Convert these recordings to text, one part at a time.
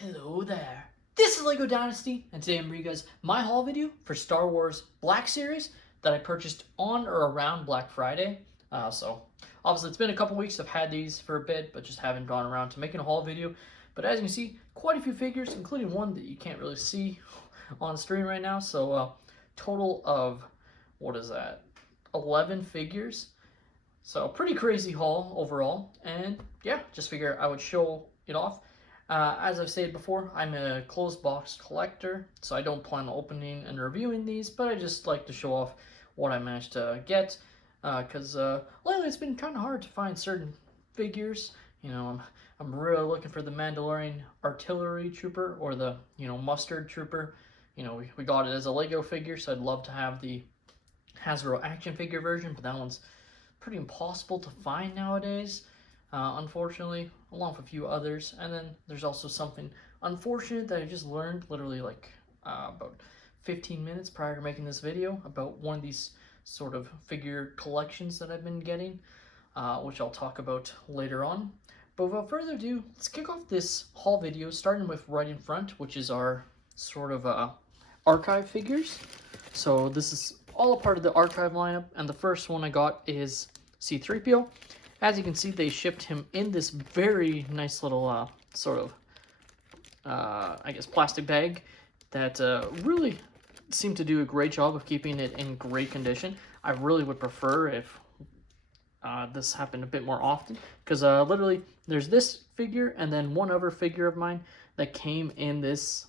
Hello there. This is LEGO Dynasty, and today I'm bringing you guys my haul video for Star Wars Black Series that I purchased on or around Black Friday. So obviously it's been a couple weeks. I've had these for a bit, but just haven't gone around to making a haul video. But as you can see, quite a few figures, including one that you can't really see on the screen right now. So total of, what is that, 11 figures. So pretty crazy haul overall. And yeah, just figure I would show it off. As I've said before, I'm a closed box collector, so I don't plan on opening and reviewing these, but I just like to show off what I managed to get, because lately it's been kind of hard to find certain figures. You know, I'm really looking for the Mandalorian artillery trooper or the, mustard trooper. You know, we got it as a Lego figure, so I'd love to have the Hasbro action figure version, but that one's pretty impossible to find nowadays. Unfortunately, along with a few others. And then there's also something unfortunate that I just learned literally like about 15 minutes prior to making this video about one of these sort of figure collections that I've been getting, which I'll talk about later on. But without further ado, let's kick off this haul video, starting with right in front, which is our sort of archive figures. So this is all a part of the archive lineup, and the first one I got is C-3PO. As you can see, they shipped him in this very nice little sort of, I guess, plastic bag that really seemed to do a great job of keeping it in great condition. I really would prefer if this happened a bit more often, because literally there's this figure and then one other figure of mine that came in this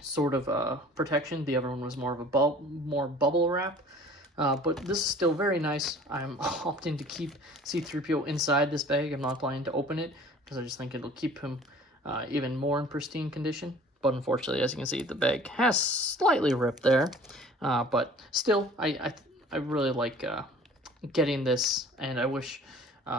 sort of protection. The other one was more of a more bubble wrap. But this is still very nice. I'm opting to keep C-3PO inside this bag. I'm not planning to open it because I just think it'll keep him even more in pristine condition. But unfortunately, as you can see, the bag has slightly ripped there. But still, I really like getting this, and I wish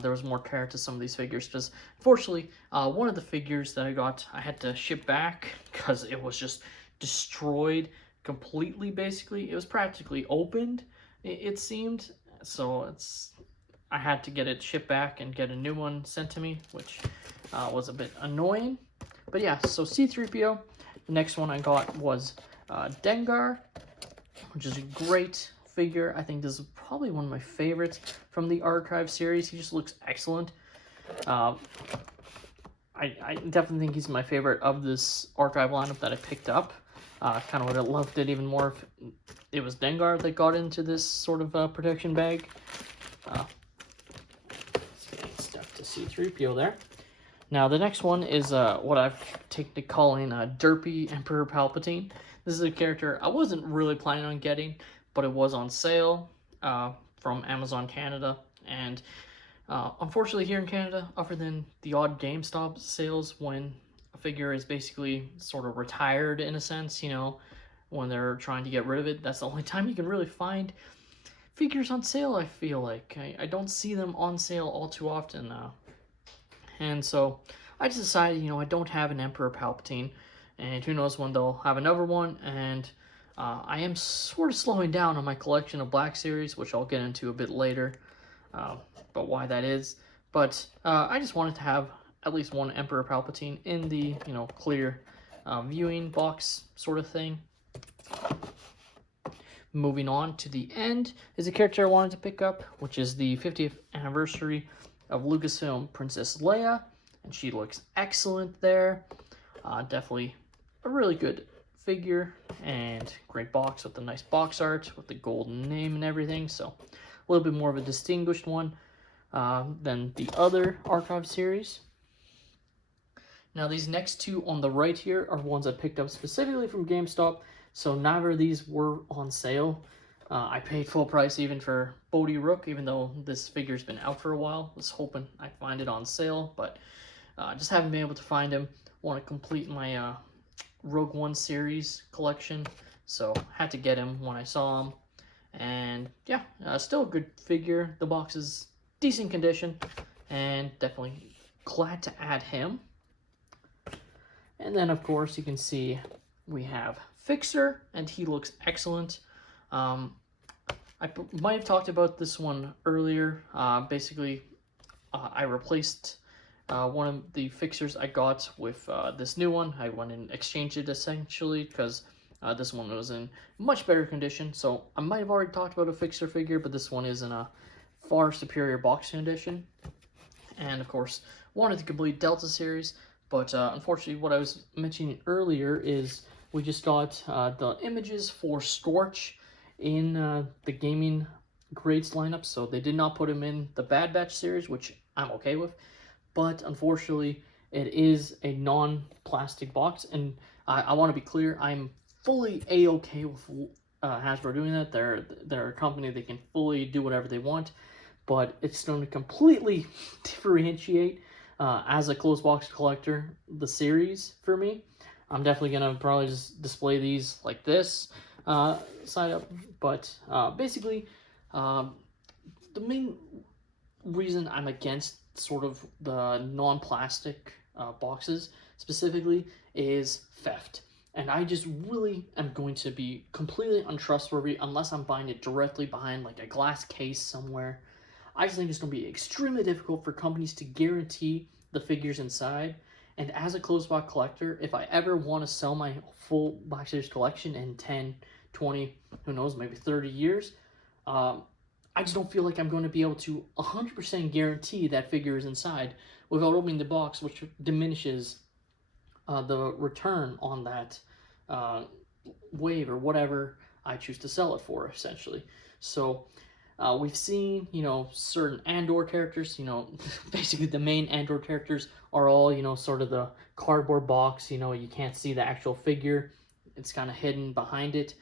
there was more care to some of these figures, because unfortunately, one of the figures that I got, I had to ship back because it was just destroyed completely. Basically, it was practically opened, it seemed, so I had to get it shipped back and get a new one sent to me, which was a bit annoying. But yeah, so C-3PO. The next one I got was Dengar, which is a great figure. I think this is probably one of my favorites from the archive series. He just looks excellent. I definitely think he's my favorite of this archive lineup that I picked up. Kind of would have loved it even more if it was Dengar that got into this sort of protection bag. Stuff to C-3PO there. Now the next one is what I've taken to calling Derpy Emperor Palpatine. This is a character I wasn't really planning on getting, but it was on sale from Amazon Canada. And unfortunately here in Canada, other than the odd GameStop sales when a figure is basically sort of retired in a sense, you know, when they're trying to get rid of it, that's the only time you can really find figures on sale, I feel like. I don't see them on sale all too often. And so I just decided, you know, I don't have an Emperor Palpatine, and who knows when they'll have another one. And I am sort of slowing down on my collection of Black Series, which I'll get into a bit later, but why that is. But I just wanted to have at least one Emperor Palpatine in the, you know, clear viewing box sort of thing. Moving on to the end is a character I wanted to pick up, which is the 50th anniversary of Lucasfilm Princess Leia, and she looks excellent there. Definitely a really good figure, and great box with the nice box art with the golden name and everything, so a little bit more of a distinguished one than the other archive series. Now these next two on the right here are ones I picked up specifically from GameStop, so neither of these were on sale. I paid full price even for Bodhi Rook, even though this figure's been out for a while. Was hoping I'd find it on sale, but just haven't been able to find him. Want to complete my Rogue One series collection, so had to get him when I saw him. And yeah, still a good figure. The box is decent condition, and definitely glad to add him. And then, of course, you can see we have Fixer, and he looks excellent. I might have talked about this one earlier. Basically, I replaced one of the fixtures I got with this new one. I went and exchanged it essentially because this one was in much better condition. So I might have already talked about a fixer figure, but this one is in a far superior box condition. And of course, wanted to complete Delta series, but unfortunately, what I was mentioning earlier is we just got the images for Storch in the gaming grades lineup, so they did not put him in the Bad Batch series, which I'm okay with. But unfortunately, it is a non-plastic box, and I want to be clear, I'm fully a-okay with Hasbro doing that. They're a company, they can fully do whatever they want, but it's going to completely differentiate as a closed box collector the series for me. I'm definitely going to probably just display these like this side up, but basically the main reason I'm against sort of the non-plastic boxes specifically is theft. And I just really am going to be completely untrustworthy unless I'm buying it directly behind like a glass case somewhere. I just think it's going to be extremely difficult for companies to guarantee the figures inside. And as a closed box collector, if I ever want to sell my full Black Series collection in 10, 20, who knows, maybe 30 years, I just don't feel like I'm going to be able to 100% guarantee that figure is inside without opening the box, which diminishes the return on that wave or whatever I choose to sell it for, essentially. So we've seen, certain Andor characters, basically the main Andor characters are all, sort of the cardboard box, you can't see the actual figure. It's kind of hidden behind it.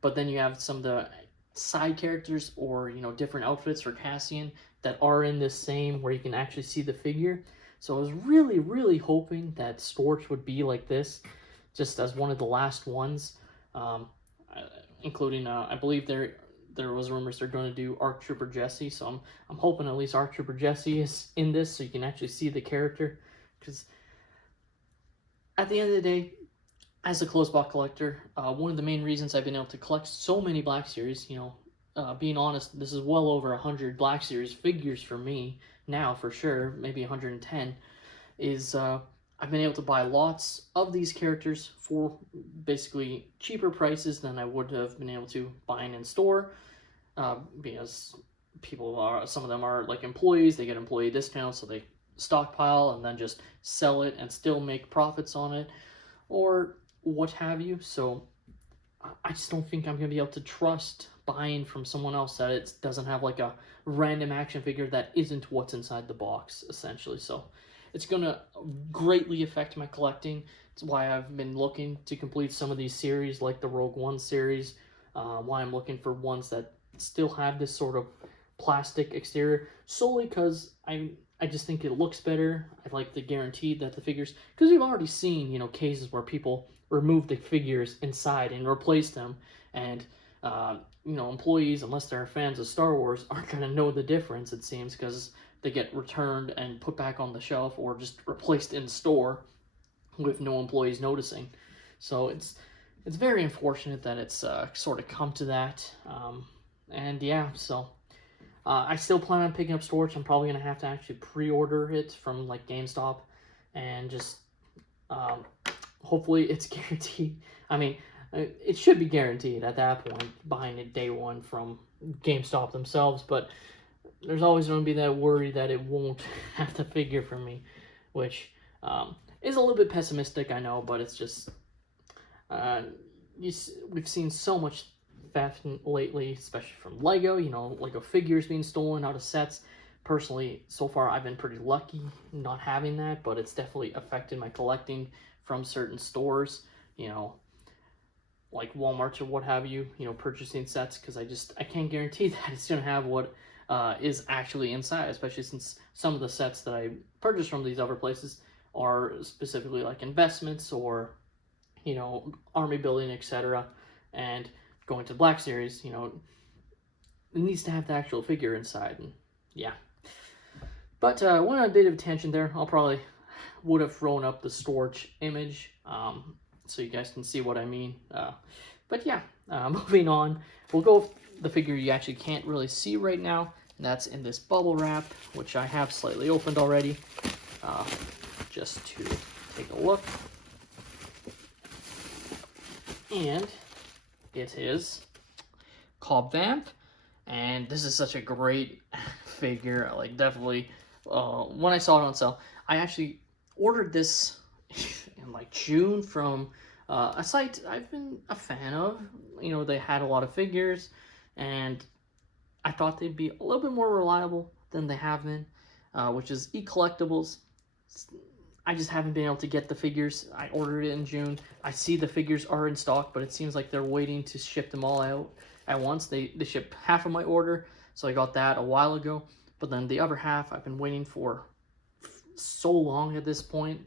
But then you have some of the side characters or, different outfits for Cassian that are in this same where you can actually see the figure. So I was really, really hoping that Storch would be like this, just as one of the last ones, including, I believe there was rumors they're going to do ARC Trooper Jesse, so I'm hoping at least ARC Trooper Jesse is in this so you can actually see the character, because at the end of the day, as a closed box collector, one of the main reasons I've been able to collect so many Black Series, being honest, this is well over 100 Black Series figures for me now, for sure, maybe 110, is I've been able to buy lots of these characters for basically cheaper prices than I would have been able to buying in store, because some of them are like employees, they get employee discounts, so they stockpile and then just sell it and still make profits on it, or what have you. So I just don't think I'm going to be able to trust buying from someone else that it doesn't have like a random action figure that isn't what's inside the box, essentially. So it's going to greatly affect my collecting. It's why I've been looking to complete some of these series, like the Rogue One series, why I'm looking for ones that still have this sort of plastic exterior, solely because I just think it looks better. I like the guarantee that the figures, because we've already seen, cases where people remove the figures inside and replace them, and employees, unless they're fans of Star Wars, aren't going to know the difference, it seems, because they get returned and put back on the shelf or just replaced in store with no employees noticing. So it's very unfortunate that it's sort of come to that. And yeah, so I still plan on picking up Storch. I'm probably going to have to actually pre-order it from like GameStop, and just hopefully it's guaranteed. I mean, it should be guaranteed at that point, buying it day one from GameStop themselves, but there's always going to be that worry that it won't have the figure for me, which is a little bit pessimistic, I know, but it's just, we've seen so much theft lately, especially from Lego, Lego figures being stolen out of sets. Personally, so far, I've been pretty lucky not having that, but it's definitely affected my collecting from certain stores, like Walmart or what have you, purchasing sets, because I can't guarantee that it's going to have what is actually inside, especially since some of the sets that I purchased from these other places are specifically like investments or, army building, etc. And going to Black Series, it needs to have the actual figure inside, and yeah. But went on a bit of a tangent there. I'll probably would have thrown up the Storch image, so you guys can see what I mean. But yeah, moving on, we'll go with the figure you actually can't really see right now, and that's in this bubble wrap, which I have slightly opened already. just to take a look. And it is Cobb Vamp, and this is such a great figure. Like, definitely, when I saw it on sale, I actually ordered this in like June from a site I've been a fan of. You know, they had a lot of figures, and I thought they'd be a little bit more reliable than they have been, which is eCollectibles. I just haven't been able to get the figures. I ordered it in June. I see the figures are in stock, but it seems like they're waiting to ship them all out at once. They shipped half of my order, so I got that a while ago. But then the other half I've been waiting for so long at this point.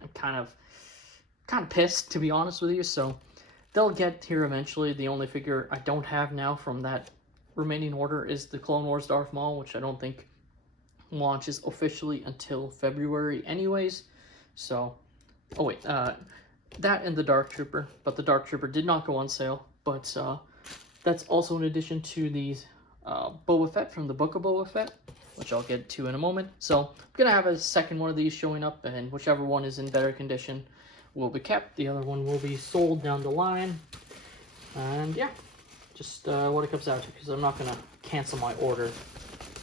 I'm kind of pissed, to be honest with you. So they'll get here eventually. The only figure I don't have now from that remaining order is the Clone Wars Darth Maul, which I don't think launches officially until February anyways. So, oh wait, that and the Dark Trooper, but the Dark Trooper did not go on sale. But that's also in addition to the Boba Fett from the Book of Boba Fett, which I'll get to in a moment. So I'm gonna have a second one of these showing up, and whichever one is in better condition will be kept. The other one will be sold down the line. And yeah, just what it comes out to, because I'm not gonna cancel my order.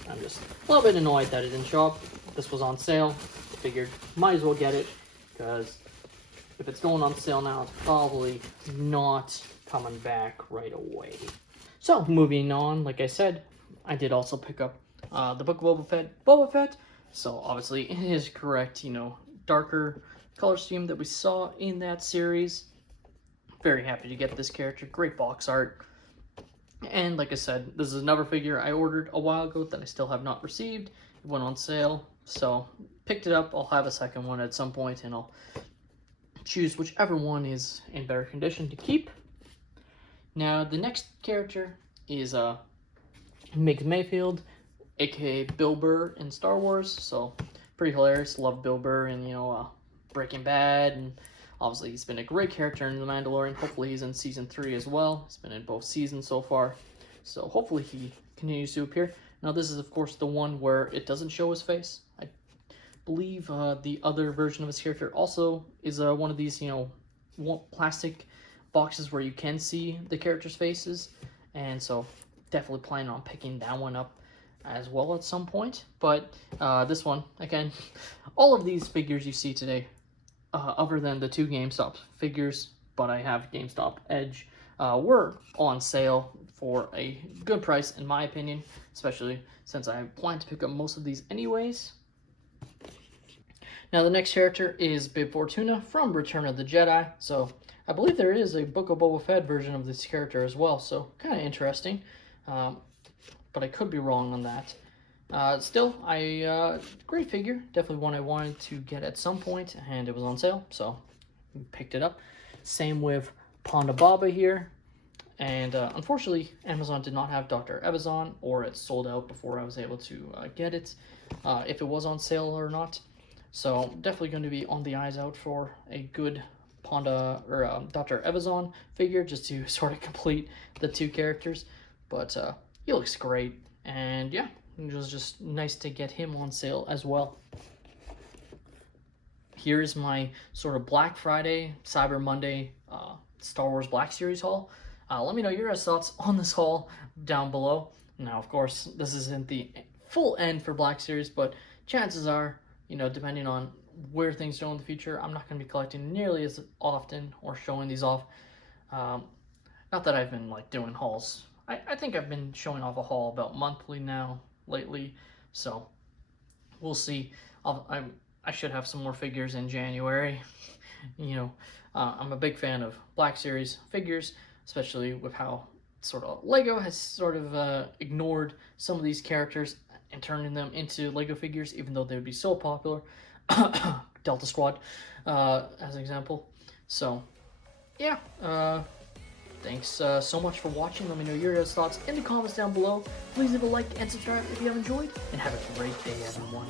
I'm just a little bit annoyed that it didn't show up. This was on sale. Figured might as well get it, because if it's going on sale now, it's probably not coming back right away. So moving on, like I said, I did also pick up the Book of Boba Fett. So obviously it is correct, you know, darker color scheme that we saw in that series. Very happy to get this character. Great box art. And like I said, this is another figure I ordered a while ago that I still have not received. It went on sale, so picked it up. I'll have a second one at some point, and I'll choose whichever one is in better condition to keep. Now, the next character is Migs Mayfield, aka Bill Burr in Star Wars. So pretty hilarious. Love Bill Burr and, you know, Breaking Bad, and obviously he's been a great character in The Mandalorian. Hopefully he's in season 3 as well. He's been in both seasons so far, so hopefully he continues to appear. Now this is of course the one where it doesn't show his face. I believe the other version of his character also is one of these, you know, plastic boxes where you can see the character's faces, and so definitely planning on picking that one up as well at some point. But this one, again, all of these figures you see today, other than the 2 GameStop figures, but I have GameStop Edge, were on sale for a good price in my opinion, especially since I plan to pick up most of these anyways. Now the next character is Bib Fortuna from Return of the Jedi. So I believe there is a Book of Boba Fett version of this character as well, so kind of interesting, but I could be wrong on that. Still, great figure, definitely one I wanted to get at some point, and it was on sale, so picked it up. Same with Ponda Baba here, and unfortunately Amazon did not have Dr. Evazan, or it sold out before I was able to get it, if it was on sale or not. So definitely going to be on the eyes out for a good Ponda or Dr. Evazan figure, just to sort of complete the 2 characters. But he looks great, and yeah, it was just nice to get him on sale as well. Here's my sort of Black Friday, Cyber Monday Star Wars Black Series haul. Let me know your guys' thoughts on this haul down below. Now, of course, this isn't the full end for Black Series, but chances are, you know, depending on where things go in the future, I'm not going to be collecting nearly as often or showing these off. Not that I've been like doing hauls. I think I've been showing off a haul about monthly now lately, so we'll see. I should have some more figures in January. You know, I'm a big fan of Black Series figures, especially with how sort of Lego has sort of ignored some of these characters and turning them into Lego figures, even though they would be so popular. Delta Squad, as an example. So, yeah, thanks so much for watching. Let me know your guys' thoughts in the comments down below. Please leave a like and subscribe if you have enjoyed, and have a great day, everyone.